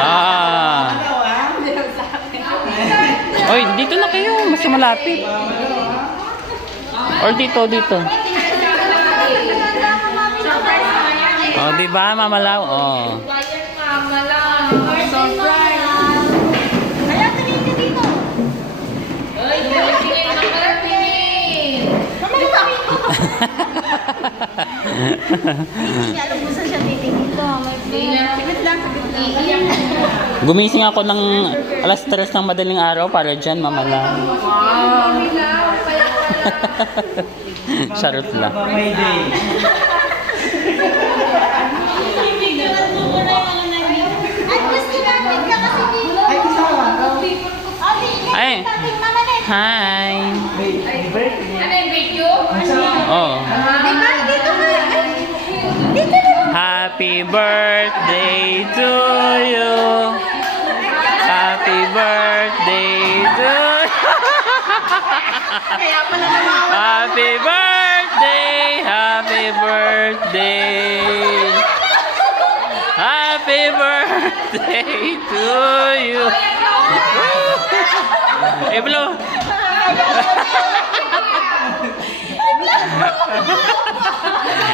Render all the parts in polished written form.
Ah. Oy, dito na kayo. Mas malapit. Or dito. Oh, diba, Mama Lau? Oh. Gumising ako ng alas 3 ng madaling araw para dyan, Mama Lau. Charot lang. Ay, hi. Ano yung video? Oh. Dito ka. Happy birthday to you. Happy birthday to you. Happy birthday. Happy birthday. Happy birthday to you. Iblo.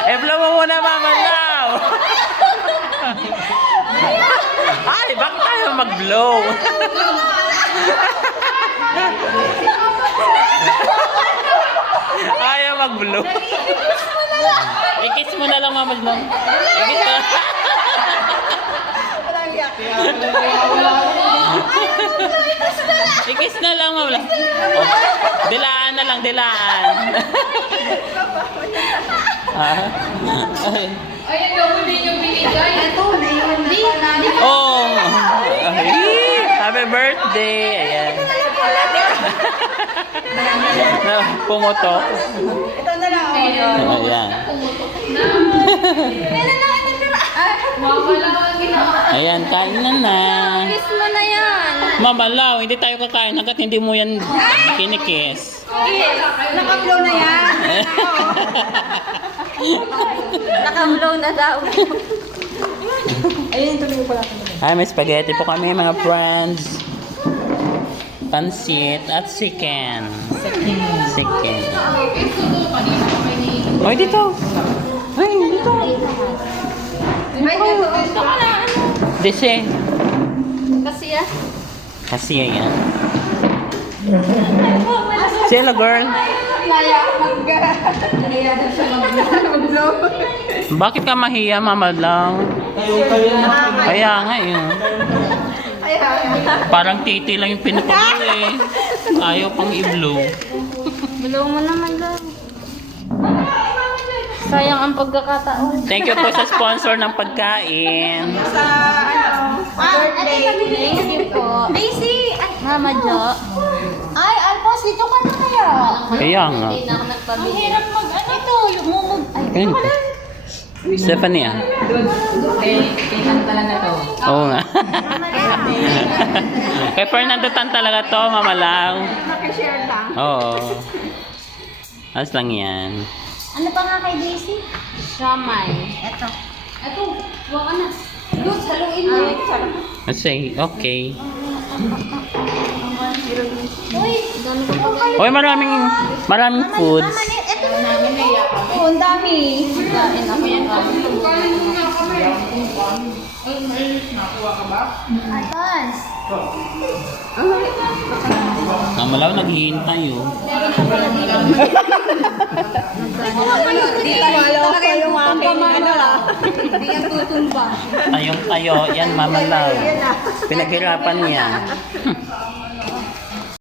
Iblo mo muna, Mama Lau. Ay, bakit tayo mag-blow? Ayaw mag-blow. I-kiss mo na lang, Mama Lau. I-kiss na. I-kiss na lang, Mama Lau. Oh, dilaan na lang, dilaan. Ay, ang din yung binigay. Ito, Oh, happy birthday. Ayan. Pumutok. Ito na lang. Ayan. Mama lang ang ginawa. Ayan, kain na. Kiss mo na yan. Mama Lau, hindi tayo kakain hanggat hindi mo yan kinikiss. Naka-blow na yan. Naka-blow na daw. Ayun, tuloy ko pala. Ay, may spaghetti po kami, mga friends. Pansit at chicken. Chicken. Oy, dito. Ay, dito. Gusto ko na. Dese. Kasi yan. Sila, girl. Bakit ka mahiya, Mama Lau? Kaya nga yun. Parang titi lang yung pinapagawa eh. Ayaw pang i-blow. Blow mo naman daw. Sayang ang pagkakataon. Thank you po sa sponsor ng pagkain. Birthday. Thank you po. Daisy! Mama Jo. Ay, Alphonse, dito ka na kaya. Kaya nga. Hindi na ako nagpabili. Ang hirap mag-ano. Ito, yung mumug. Ayun. Stephanie ah. Kailan talaga to? Oo nga. Kay Fernando Tan talaga to, Mama Lau. Nakishare lang. Oo. Ayos lang yan. Ano pa nga kay Daisy? Shamay. Ito. Huwag ka na. Luz, haluin mo. Say, okay. Uy, dami ko pa kayo. Oy, maraming foods. Ito na namin na iyakan. Oo, ang dami. Kain ako yan. Advance. Mama Lau, naghihintay oh. Talaga yung aking ano lang. Hindi yan tutumba. Tayong tayo, yan Mama Lau. Pinaghirapan niya.